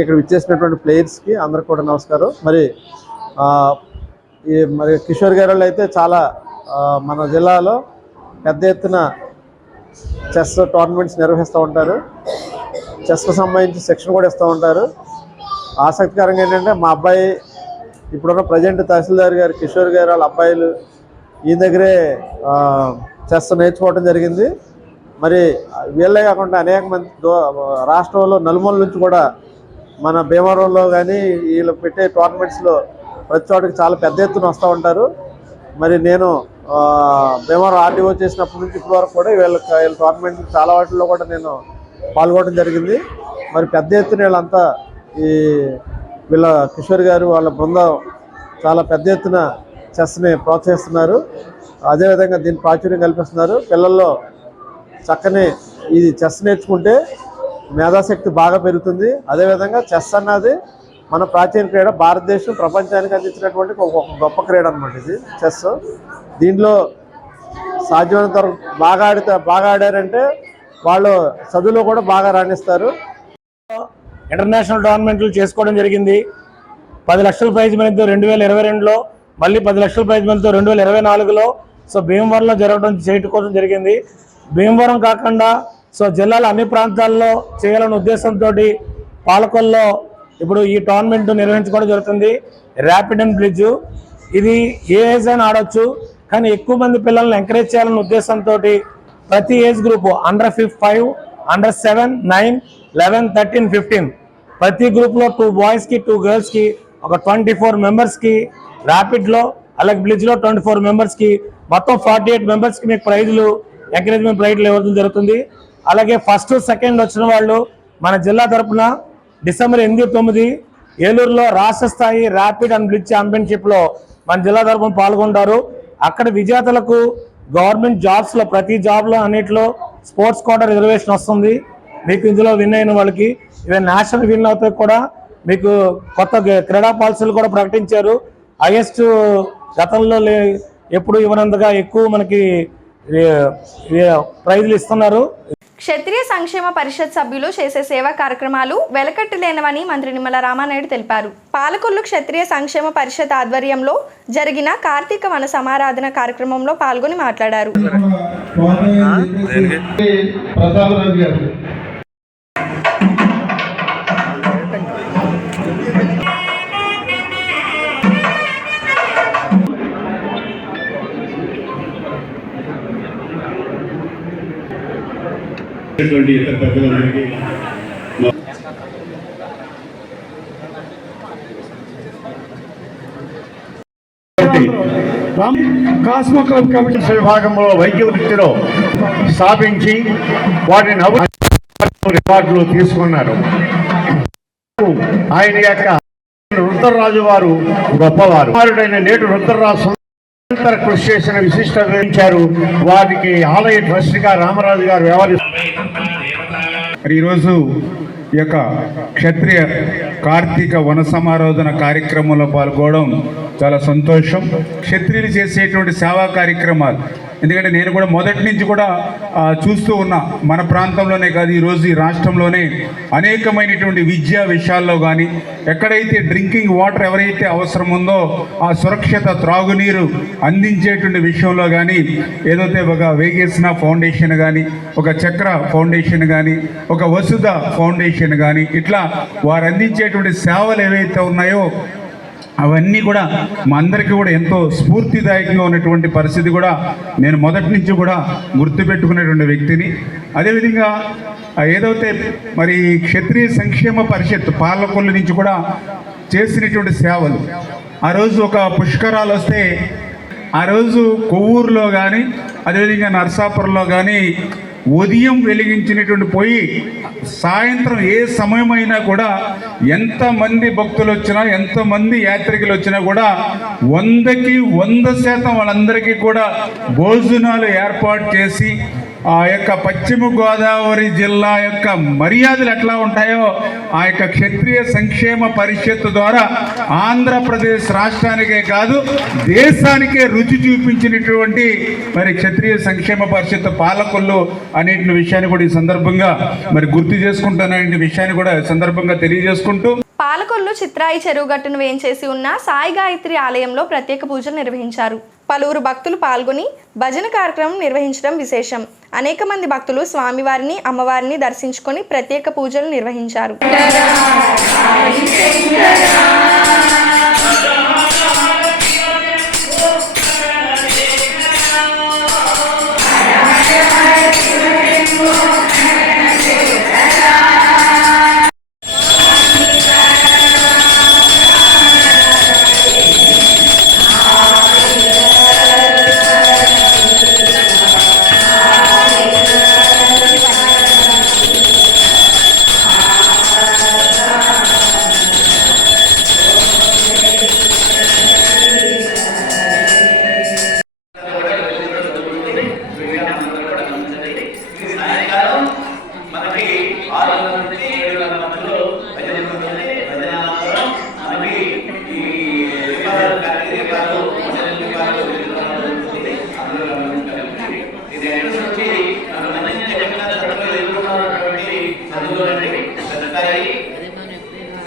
ఇక్కడ విచ్చేసినటువంటి ప్లేయర్స్కి అందరికి కూడా నమస్కారం. మరి కిషోర్ గారు వాళ్ళు అయితే చాలా మన జిల్లాలో పెద్ద ఎత్తున చెస్ టోర్నమెంట్స్ నిర్వహిస్తూ ఉంటారు. చెస్కు సంబంధించి శిక్షణ కూడా ఇస్తూ ఉంటారు. ఆసక్తికరంగా ఏంటంటే మా అబ్బాయి ఇప్పుడున్న ప్రజెంట్ తహసీల్దార్ గారు కిషోర్ గారు వాళ్ళ అబ్బాయిలు ఈ దగ్గరే చెస్ నేర్చుకోవడం జరిగింది. మరి వీళ్ళే కాకుండా అనేక మంది రాష్ట్రంలో నలుమూల నుంచి కూడా మన భీమవరంలో కానీ వీళ్ళు పెట్టే టోర్నమెంట్స్లో ప్రతి చోటకి చాలా పెద్ద ఎత్తున వస్తూ ఉంటారు. మరి నేను భీమవరం ఆర్డీఓ చేసినప్పటి నుంచి ఇప్పటి వరకు కూడా వీళ్ళ టోర్నమెంట్ చాలా వాటిల్లో కూడా నేను పాల్గొనడం జరిగింది. మరి పెద్ద ఎత్తున వీళ్ళంతా వీళ్ళ కిషోర్ గారు వాళ్ళ బృందం చాలా పెద్ద ఎత్తున చెస్ని ప్రోత్సహిస్తున్నారు. అదేవిధంగా దీన్ని ప్రాచుర్యం కల్పిస్తున్నారు. పిల్లల్లో చక్కని ఇది చెస్ నేర్చుకుంటే మేధాశక్తి బాగా పెరుగుతుంది. అదేవిధంగా చెస్ అన్నది మన ప్రాచీన క్రీడ, భారతదేశం ప్రపంచానికి అందించినటువంటి ఒక గొప్ప క్రీడ అనమాట ఇది చెస్. దీంట్లో సాధ్యమైనంత వరకు బాగా ఆడారంటే వాళ్ళు చదువులో కూడా బాగా రాణిస్తారు. ఇంటర్నేషనల్ టోర్నమెంట్లు చేసుకోవడం జరిగింది. 10 లక్షల ప్రైజ్ మనీతో 2022లో, మళ్ళీ 10 లక్షల ప్రైజ్ మనీతో 2024లో సో భీమవరంలో చేయడం జరిగింది. భీమవరం కాకుండా సో జిల్లాల అన్ని ప్రాంతాల్లో చేయాలనే ఉద్దేశంతో పాలకొల్లో ఇప్పుడు ఈ టోర్నమెంట్ నిర్వహించుకోవడం జరుగుతుంది. ర్యాపిడ్ అండ్ బ్లిడ్జ్ ఇది ఏ ఏజ్ అయినా ఆడొచ్చు, కానీ ఎక్కువ మంది పిల్లల్ని ఎంకరేజ్ చేయాలనే ఉద్దేశంతో ప్రతి ఏజ్ గ్రూప్ అండర్ 5, అండర్ 7, 9, 11, 13, 15 ప్రతి గ్రూప్లో 2 బాయ్స్కి 2 గర్ల్స్కి ఒక 24 మెంబర్స్కి, ర్యాపిడ్లో అలాగే బ్లిడ్జ్లో 24 మెంబర్స్కి మొత్తం 48 మెంబర్స్కి మీకు ప్రైజులు ఎంకరేజ్మెంట్ ప్రైజ్లు ఇవ్వడం జరుగుతుంది. అలాగే ఫస్ట్ సెకండ్ వచ్చిన వాళ్ళు మన జిల్లా తరఫున డిసెంబర్ 8, 9 ఏలూరులో రాష్ట్ర స్థాయి ర్యాపిడ్ అండ్ బ్లిడ్జ్ ఛాంపియన్షిప్లో మన జిల్లా తరఫున పాల్గొంటారు. అక్కడ విజేతలకు గవర్నమెంట్ జాబ్స్లో ప్రతి జాబ్లో అన్నింటిలో స్పోర్ట్స్ కోటా రిజర్వేషన్ వస్తుంది. మీకు ఇందులో విన్ అయిన వాళ్ళకి ఈవెన్ నేషనల్ విన్ అవుతే కూడా మీకు కొత్త క్రీడా పాలసీలు కూడా ప్రకటించారు. హైయెస్ట్ గతంలో ఎప్పుడు ఇవ్వనంతగా ఎక్కువ మనకి ప్రైజులు ఇస్తున్నారు. క్షత్రియ సంక్షేమ పరిషత్ సభ్యులు చేసే సేవా కార్యక్రమాలు వెలకట్టలేనివని మంత్రి నిమ్మల రామానాయుడు తెలిపారు. పాలకొల్లు క్షత్రియ సంక్షేమ పరిషత్ ఆధ్వర్యంలో జరిగిన కార్తీక వన సమారాధన కార్యక్రమంలో పాల్గొని మాట్లాడారు. కాస్మో క్లబ్ కమిటీ విభాగంలో వైద్య వృత్తిలో స్థాపించి వాటిని రికార్డులు తీసుకున్నారు. ఆయన యొక్క రుద్రరాజు వారు గొప్పవారు. కుమారుడైన నేడు రుద్రరాజు కృషి చేసిన విశిష్ట వివరించారు. వారికి ఆలయ ట్రస్టీగా రామరాజు గారు వ్యవహరిస్తారు. ఈరోజు ఈ యొక్క క్షత్రియ కార్తీక వన సమారాధన కార్యక్రమంలో పాల్గొనడం చాలా సంతోషం. క్షత్రియులు చేసేటువంటి సేవా కార్యక్రమాలు, ఎందుకంటే నేను కూడా మొదటి నుంచి కూడా చూస్తూ ఉన్నా. మన ప్రాంతంలోనే కాదు, ఈరోజు ఈ రాష్ట్రంలోనే అనేకమైనటువంటి విద్యా విషయాల్లో కానీ, ఎక్కడైతే డ్రింకింగ్ వాటర్ ఎవరైతే అవసరం ఉందో ఆ సురక్షిత త్రాగునీరు అందించేటువంటి విషయంలో కానీ, ఏదైతే ఒక వేగేసిన ఫౌండేషన్ కానీ, ఒక చక్ర ఫౌండేషన్ కానీ, ఒక వసుధ ఫౌండేషన్ కానీ, ఇట్లా వారు అందించేటువంటి సేవలు ఏవైతే ఉన్నాయో అవన్నీ కూడా మా అందరికీ కూడా ఎంతో స్ఫూర్తిదాయకంగా ఉన్నటువంటి పరిస్థితి కూడా నేను మొదటి నుంచి కూడా గుర్తుపెట్టుకునేటువంటి వ్యక్తిని. అదేవిధంగా ఏదైతే మరి క్షత్రియ సంక్షేమ పరిషత్ పాలకొల్లు నుంచి కూడా చేసినటువంటి సేవలు, ఆ రోజు ఒక పుష్కరాలు వస్తే ఆ రోజు కొవ్వూరులో కానీ అదేవిధంగా నర్సాపురంలో కానీ ఉదయం వెలిగించినటువంటి పొయ్యి సాయంత్రం ఏ సమయమైనా కూడా ఎంతమంది భక్తులు వచ్చినా, ఎంతమంది యాత్రికులు వచ్చినా కూడా 100కి 100% వాళ్ళందరికీ కూడా భోజనాలు ఏర్పాటు చేసి ఆ యొక్క పశ్చిమ గోదావరి జిల్లా యొక్క మర్యాదలు ఎట్లా ఉంటాయో ఆ యొక్క క్షత్రియ సంక్షేమ పరిషత్ ద్వారా ఆంధ్రప్రదేశ్ రాష్ట్రానికే కాదు దేశానికే రుచి చూపించినటువంటి మరి క్షత్రియ సంక్షేమ పరిషత్ పాలకొల్లు అనే విషయాన్ని కూడా ఈ సందర్భంగా మరి గుర్తు చేసుకుంటున్న విషయాన్ని కూడా ఈ సందర్భంగా తెలియజేసుకుంటూ, పాలకొల్లు చిత్రాయి చెరువుగట్టును వేంచేసి ఉన్న సాయి గాయత్రి ఆలయంలో ప్రత్యేక పూజలు నిర్వహించారు. పలువురు భక్తులు పాల్గొని భజన కార్యక్రమం నిర్వహించడం విశేషం. అనేక మంది భక్తులు స్వామివారిని, అమ్మవారిని దర్శించుకొని ప్రత్యేక పూజలు నిర్వహించారు.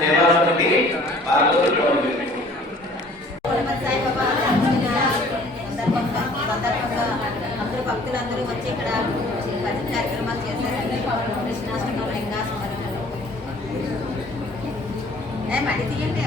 సేవలకి పాల్గొనడం సందర్భంగా అందరూ భక్తులందరూ వచ్చి ఇక్కడ భజన కార్యక్రమాలు చేశారండి. కృష్ణాష్టమం, లింగాష్టమం మళ్ళీ తీయండి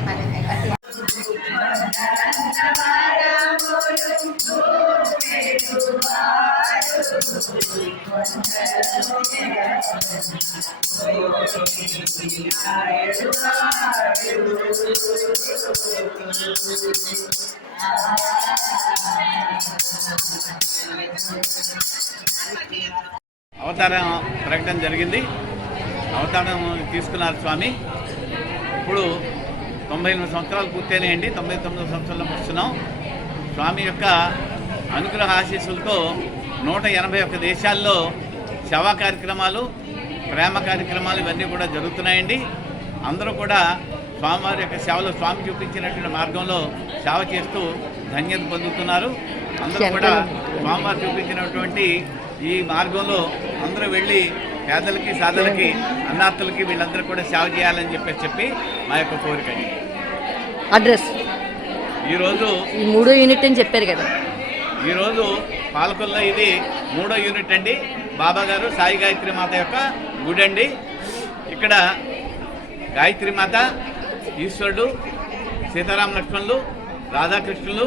అవతారం ప్రకటన జరిగింది. అవతారం తీసుకున్నారు స్వామి. ఇప్పుడు 98 సంవత్సరాలు పూర్తయినాయండి. 99 సంవత్సరాల్లో వస్తున్నాం. స్వామి యొక్క అనుగ్రహ ఆశీస్సులతో 181 దేశాల్లో సేవా కార్యక్రమాలు, ప్రేమ కార్యక్రమాలు ఇవన్నీ కూడా జరుగుతున్నాయండి. అందరూ కూడా స్వామివారి యొక్క సేవలో స్వామి చూపించినటువంటి మార్గంలో సేవ చేస్తూ ధన్యత పొందుతున్నారు. అందరూ కూడా స్వామివారు చూపించినటువంటి ఈ మార్గంలో అందరూ వెళ్ళి పేదలకి, సాధలకి, అన్నార్థులకి వీళ్ళందరూ కూడా సేవ చేయాలని చెప్పి మా యొక్క కోరిక. అడ్రస్ ఈరోజు 3వ యూనిట్ అని చెప్పారు కదా. ఈరోజు పాలకొల్లో ఇది 3వ యూనిట్ అండి. బాబా గారు సాయి గాయత్రి మాత యొక్క గుడి అండి. ఇక్కడ గాయత్రి మాత, ఈశ్వరుడు, సీతారామ లక్ష్మణులు, రాధాకృష్ణులు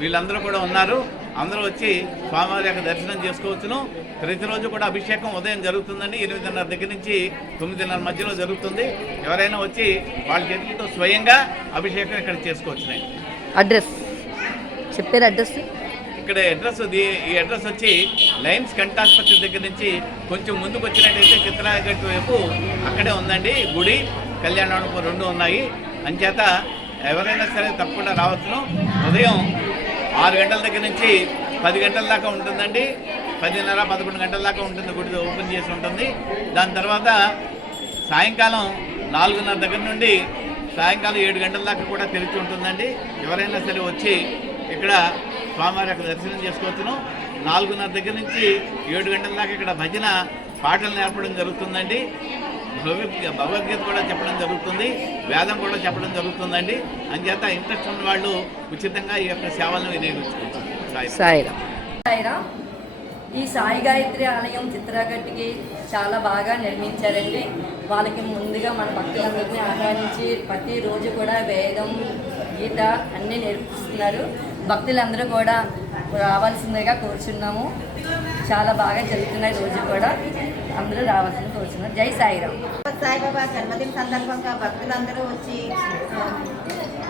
వీళ్ళందరూ కూడా ఉన్నారు. అందరూ వచ్చి స్వామివారి యొక్క దర్శనం చేసుకోవచ్చును. ప్రతిరోజు కూడా అభిషేకం ఉదయం జరుగుతుందండి. 8:30 దగ్గర నుంచి 9:30 మధ్యలో జరుగుతుంది. ఎవరైనా వచ్చి వాళ్ళ చేతులతో స్వయంగా అభిషేకం ఇక్కడ చేసుకోవచ్చునండి. అడ్రస్ చెప్పారు. అడ్రస్ ఇక్కడ ఈ అడ్రస్ వచ్చి లయన్స్ కంటాస్పత్రి దగ్గర నుంచి కొంచెం ముందుకు వచ్చినట్టయితే చిత్రాగట్టు వైపు అక్కడే ఉందండి గుడి. కళ్యాణ మండపం 2 ఉన్నాయి. అంచేత ఎవరైనా సరే తప్పకుండా రావచ్చును. ఉదయం 6 గంటల దగ్గర నుంచి 10 గంటల దాకా ఉంటుందండి. 10:30, 11 గంటల దాకా ఉంటుంది. గుడి ఓపెన్ చేసి ఉంటుంది. దాని తర్వాత సాయంకాలం 4:30 దగ్గర నుండి సాయంకాలం 7 గంటల దాకా కూడా తెరిచి ఉంటుందండి. ఎవరైనా సరే వచ్చి ఇక్కడ స్వామివారి యొక్క దర్శనం చేసుకోవచ్చును. 4:30 దగ్గర నుంచి 7 గంటల దాకా ఇక్కడ భజన పాటలు నేర్పడం జరుగుతుందండి. భగవద్గీత కూడా చెప్పడం జరుగుతుంది. వేదం కూడా చెప్పడం జరుగుతుందండి. అంచేత ఇంట్రెస్ట్ ఉన్న వాళ్ళు ఉచితంగా ఈ యొక్క సేవలను వినియోగించుకోవచ్చు. సాయిరామ్. ఈ సాయి గాయత్రి ఆలయం చిత్రాగట్టికి చాలా బాగా నిర్మించారండి. వాళ్ళకి ముందుగా మన భక్తులందరినీ ఆహ్వానించి ప్రతిరోజు కూడా వేదం, గీత అన్నీ నేర్పిస్తున్నారు. భక్తులందరూ కూడా రావాల్సిందిగా కోరుచున్నాము. చాలా బాగా జరుగుతున్నాయి. రోజు కూడా అందరూ రావాల్సింది కోరుచున్నారు. జై సాయిరామ్. సాయిబాబా జన్మదిన సందర్భంగా భక్తులందరూ వచ్చి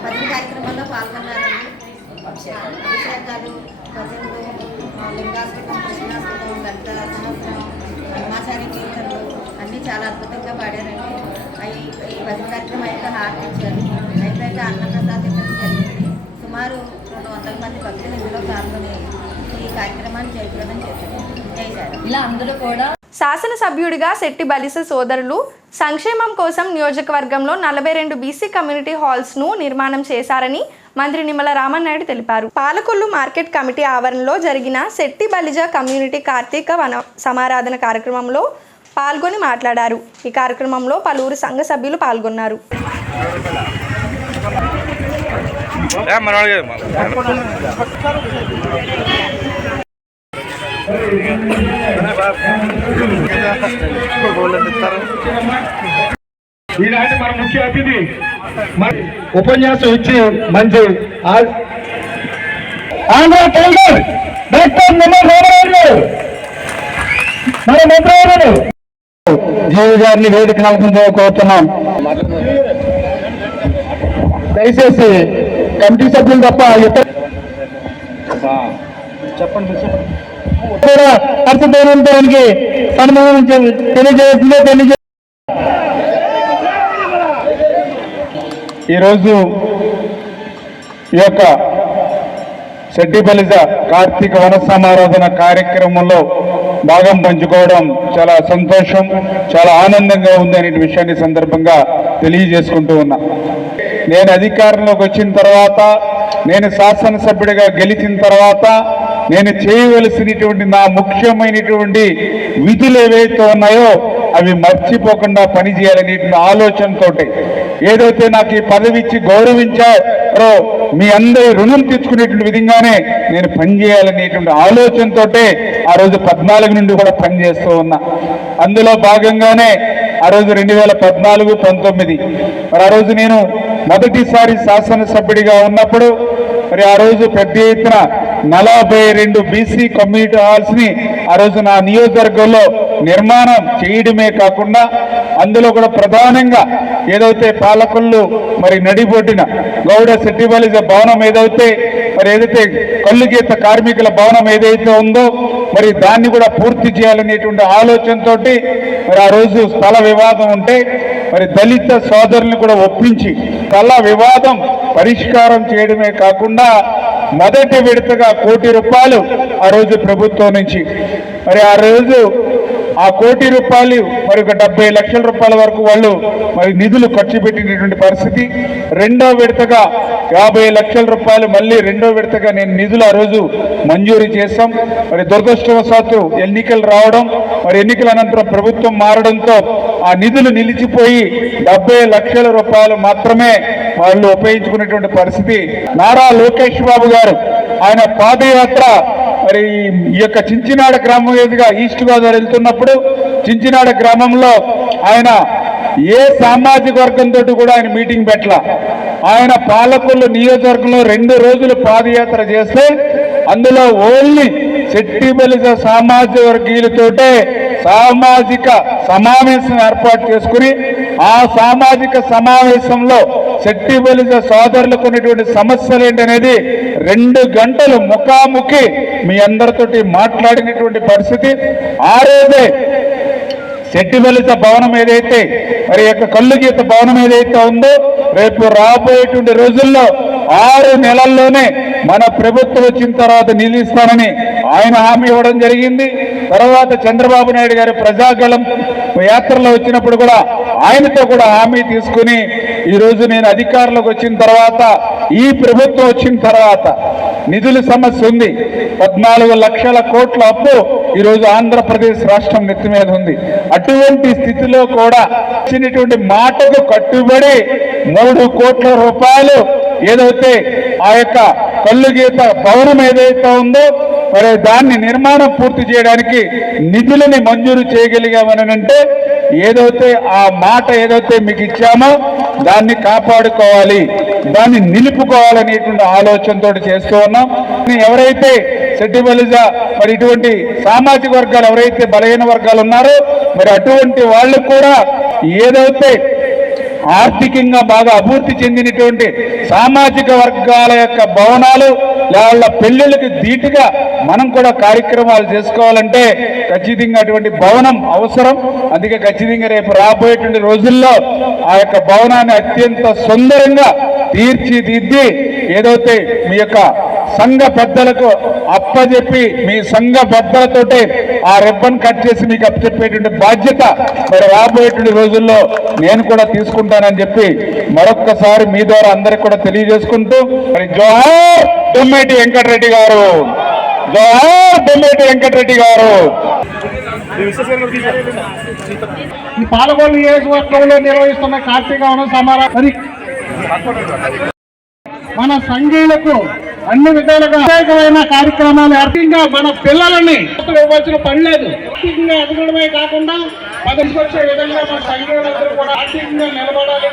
భజన కార్యక్రమంలో పాల్గొన్నారండి. అభిషేకాలు, భజనలు, లింగాష్టకం, కృష్ణాష్టకం, లలిత సహస్రం, హనుమాచార్య కీర్తనలు అన్నీ చాలా అద్భుతంగా పాడారండి. ఈ భజన కార్యక్రమం అయితే హారతి ఇచ్చారు. అయితే అన్నప్రసాదం జరిగింది. సుమారు 200 మంది భక్తులు ఇందులో పాల్గొని ఈ కార్యక్రమాన్ని జయప్రదం చేశారు. జై సాయిరామ్. ఇలా అందరూ కూడా శాసనసభ్యుడిగా శెట్టి బలిస సోదరులు సంక్షేమం కోసం నియోజకవర్గంలో 42 బీసీ కమ్యూనిటీ హాల్స్ను నిర్మాణం చేశారని మంత్రి నిమ్మల రామనాయుడు తెలిపారు. పాలకొల్లు మార్కెట్ కమిటీ ఆవరణలో జరిగిన శెట్టి బలిజ కమ్యూనిటీ కార్తీక వన సమారాధన కార్యక్రమంలో పాల్గొని మాట్లాడారు. ఈ కార్యక్రమంలో పలువురు సంఘ సభ్యులు పాల్గొన్నారు. ఈనాటి మన ముఖ్య అతిథి ఉపన్యాసం ఇచ్చి మంచి ఆంధ్ర టైగర్ డాక్టర్ నిమ్మల రామరాజు గారు మన మంత్రులు జీవి గారిని వేదిక నమ్మకంతో కోరుతున్నాం. దయచేసి కమిటీ సభ్యులు తప్ప చెప్పండి కూడా అర్థమైనంతానికి సన్మానం తెలియజేసిందే. ఈరోజు ఈ యొక్క శెట్టి బలిజ కార్తీక వన సమారాధన కార్యక్రమంలో భాగం పంచుకోవడం చాలా సంతోషం, చాలా ఆనందంగా ఉంది అనే విషయాన్ని సందర్భంగా తెలియజేసుకుంటూ ఉన్నా. నేను అధికారంలోకి వచ్చిన తర్వాత, నేను శాసనసభ్యుడిగా గెలిచిన తర్వాత నేను చేయవలసినటువంటి నా ముఖ్యమైనటువంటి విధులు ఏవైతే ఉన్నాయో అవి మర్చిపోకుండా పనిచేయాలనే ఆలోచనతో ఏదైతే నాకు ఈ పదవి ఇచ్చి గౌరవించారో మీ అందరి రుణం తెచ్చుకునేటువంటి విధంగానే నేను పనిచేయాలనేటువంటి ఆలోచనతో ఆ రోజు 14 నుండి కూడా పనిచేస్తూ ఉన్నా. అందులో భాగంగానే ఆ రోజు 2014, 19 మరి ఆ రోజు నేను మొదటిసారి శాసనసభ్యుడిగా ఉన్నప్పుడు మరి ఆ రోజు పెద్ద ఎత్తున 42 బీసీ కమ్యూనిటీ హాల్స్ ని ఆ రోజు నా నియోజకవర్గంలో నిర్మాణం చేయడమే కాకుండా అందులో కూడా ప్రధానంగా ఏదైతే పాలకొల్లు మరి నడిబొడ్డిన గౌడ సెట్టిబలిజ భవనం ఏదైతే కళ్ళు గీత కార్మికుల భవనం ఏదైతే ఉందో మరి దాన్ని కూడా పూర్తి చేయాలనేటువంటి ఆలోచనతో మరి ఆ రోజు స్థల వివాదం ఉంటే మరి దళిత సోదరులను కూడా ఒప్పించి స్థల వివాదం పరిష్కారం చేయడమే కాకుండా మొదటి విడతగా ₹1 కోటి ఆ రోజు ప్రభుత్వం నుంచి మరి ఆ రోజు ఆ ₹1 కోటి మరి ఒక ₹70 లక్షల వరకు వాళ్ళు మరి నిధులు ఖర్చు పెట్టినటువంటి పరిస్థితి. రెండో విడతగా ₹50 లక్షల మళ్ళీ రెండో విడతగా నేను నిధులు ఆ రోజు మంజూరు చేశాం. మరి దురదృష్టవశాత్తు ఎన్నికలు రావడం మరి ఎన్నికల అనంతరం ప్రభుత్వం మారడంతో ఆ నిధులు నిలిచిపోయి ₹70 లక్షల మాత్రమే వాళ్ళు ఉపయోగించుకునేటువంటి పరిస్థితి. నారా లోకేష్ బాబు గారు ఆయన పాదయాత్ర మరి ఈ యొక్క చించినాడ గ్రామం మీదుగా ఈస్ట్ గోదావరి వెళ్తున్నప్పుడు చించినాడ గ్రామంలో ఆయన ఏ సామాజిక వర్గంతో కూడా ఆయన మీటింగ్ పెట్టలా. ఆయన పాలకొల్లు నియోజకవర్గంలో 2 రోజులు పాదయాత్ర చేస్తే అందులో ఓన్లీ సెట్టిబలిజ సామాజిక వర్గీయులతోటే సామాజిక సమావేశం ఏర్పాటు చేసుకుని ఆ సామాజిక సమావేశంలో సెట్టిబలిజ సోదరులకు ఉన్నటువంటి సమస్యలు ఏంటనేది 2 గంటలు ముఖాముఖి మీ అందరితోటి మాట్లాడినటువంటి పరిస్థితి. ఆ రోజే సెట్టిబలిజ భవనం ఏదైతే మరి యొక్క కళ్ళు గీత భవనం ఏదైతే ఉందో రేపు రాబోయేటువంటి రోజుల్లో 6 నెలల్లోనే మన ప్రభుత్వం వచ్చిన తర్వాత నిలుస్తానని ఆయన హామీ ఇవ్వడం జరిగింది. తర్వాత చంద్రబాబు నాయుడు గారి ప్రజాగళం యాత్రలో వచ్చినప్పుడు కూడా ఆయనతో కూడా హామీ తీసుకుని ఈరోజు నేను అధికారంలోకి వచ్చిన తర్వాత ఈ ప్రభుత్వం వచ్చిన తర్వాత నిధుల సమస్య ఉంది. 14 లక్షల కోట్ల అప్పు ఈరోజు ఆంధ్రప్రదేశ్ రాష్ట్రం నెత్తి మీద ఉంది. అటువంటి స్థితిలో కూడా ఇచ్చినటువంటి మాటకు కట్టుబడి ₹3 కోట్ల ఏదైతే ఆ యొక్క కళ్ళు గీత భవనం ఏదైతే ఉందో మరి దాన్ని నిర్మాణం పూర్తి చేయడానికి నిధులని మంజూరు చేయగలిగామని అంటే ఏదైతే ఆ మాట ఏదైతే మీకు ఇచ్చామో దాన్ని కాపాడుకోవాలి, దాన్ని నిలుపుకోవాలనేటువంటి ఆలోచనతో చేస్తూ ఉన్నాం. ఎవరైతే సెట్టిబలిజ మరి ఇటువంటి సామాజిక వర్గాలు ఎవరైతే బలహీన వర్గాలు ఉన్నారో మరి అటువంటి వాళ్ళు కూడా ఏదైతే ఆర్థికంగా బాగా అభివృద్ధి చెందినటువంటి సామాజిక వర్గాల యొక్క భవనాలు వాళ్ళ పెళ్లిళ్ళకి ధీటుగా మనం కూడా కార్యక్రమాలు చేసుకోవాలంటే ఖచ్చితంగా అటువంటి భవనం అవసరం. అందుకే ఖచ్చితంగా రేపు రాబోయేటువంటి రోజుల్లో ఆ యొక్క భవనాన్ని అత్యంత సుందరంగా తీర్చిదిద్ది ఏదైతే మీ యొక్క సంఘ పెద్దలకు అప్పచెప్పి మీ సంఘ పెద్దలతోటే ఆ రిబ్బన్ కట్ చేసి మీకు అప్పచెప్పేటువంటి బాధ్యత మరి రాబోయేటువంటి రోజుల్లో నేను కూడా తీసుకుంటానని చెప్పి మరొక్కసారి మీ ద్వారా అందరికి కూడా తెలియజేసుకుంటూ మరి జోహార్ దుమ్మేటి వెంకటరెడ్డి గారు, జోహార్ దుమ్మేటి వెంకటరెడ్డి గారు. ఈ పాలకొల్లు నియోజకవర్గంలో నిర్వహిస్తున్న కార్తీక వనం సమారాధన మన సంఘీయులకు అన్ని విధాలుగా ప్రత్యేకమైన కార్యక్రమాలు ఆర్థికంగా మన పిల్లలని ఇవ్వాల్సిన పని లేదు. ఆర్థికంగా ఎదగడమే కాకుండా పదకొచ్చే విధంగా మన సంఘీయులందరూ కూడా ఆర్థికంగా నిలబడాలి.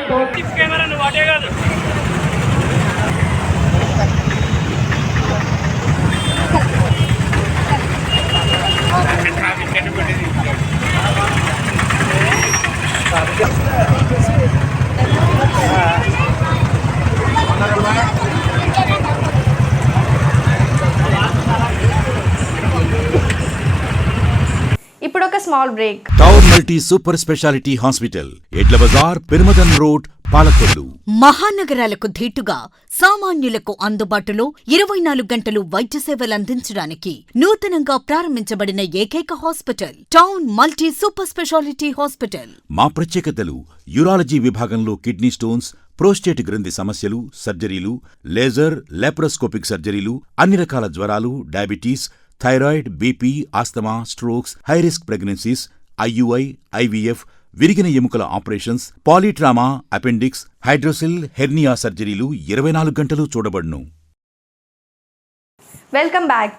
ఇప్పుడు ఒక small break. Town multi super speciality hospital, Edla Bazar, Perumadan road, Palakollu. మహానగరాలకు ధీటుగా సామాన్యులకు అందుబాటులో 24 గంటలు వైద్య సేవలందించడానికి నూతనంగా ప్రారంభించబడిన ఏకైక hospital town multi super speciality hospital. మా ప్రత్యేకతలు: యూరాలజీ విభాగంలో కిడ్నీ స్టోన్స్, ప్రోస్టేట్ గ్రంథి సమస్యలు, సర్జరీలు, లేజర్, లాప్రోస్కోపిక్ సర్జరీలు, అన్ని రకాల జ్వరాలు, diabetes, thyroid, BP, asthma, strokes, high risk pregnancies, IUI, IVF, విరిగిన ఎముకల ఆపరేషన్స్, పాలీట్రామా, అపెండిక్స్, హైడ్రోసిల్, హెర్నియా సర్జరీలు 24 గంటలు చూడబడును. Welcome back.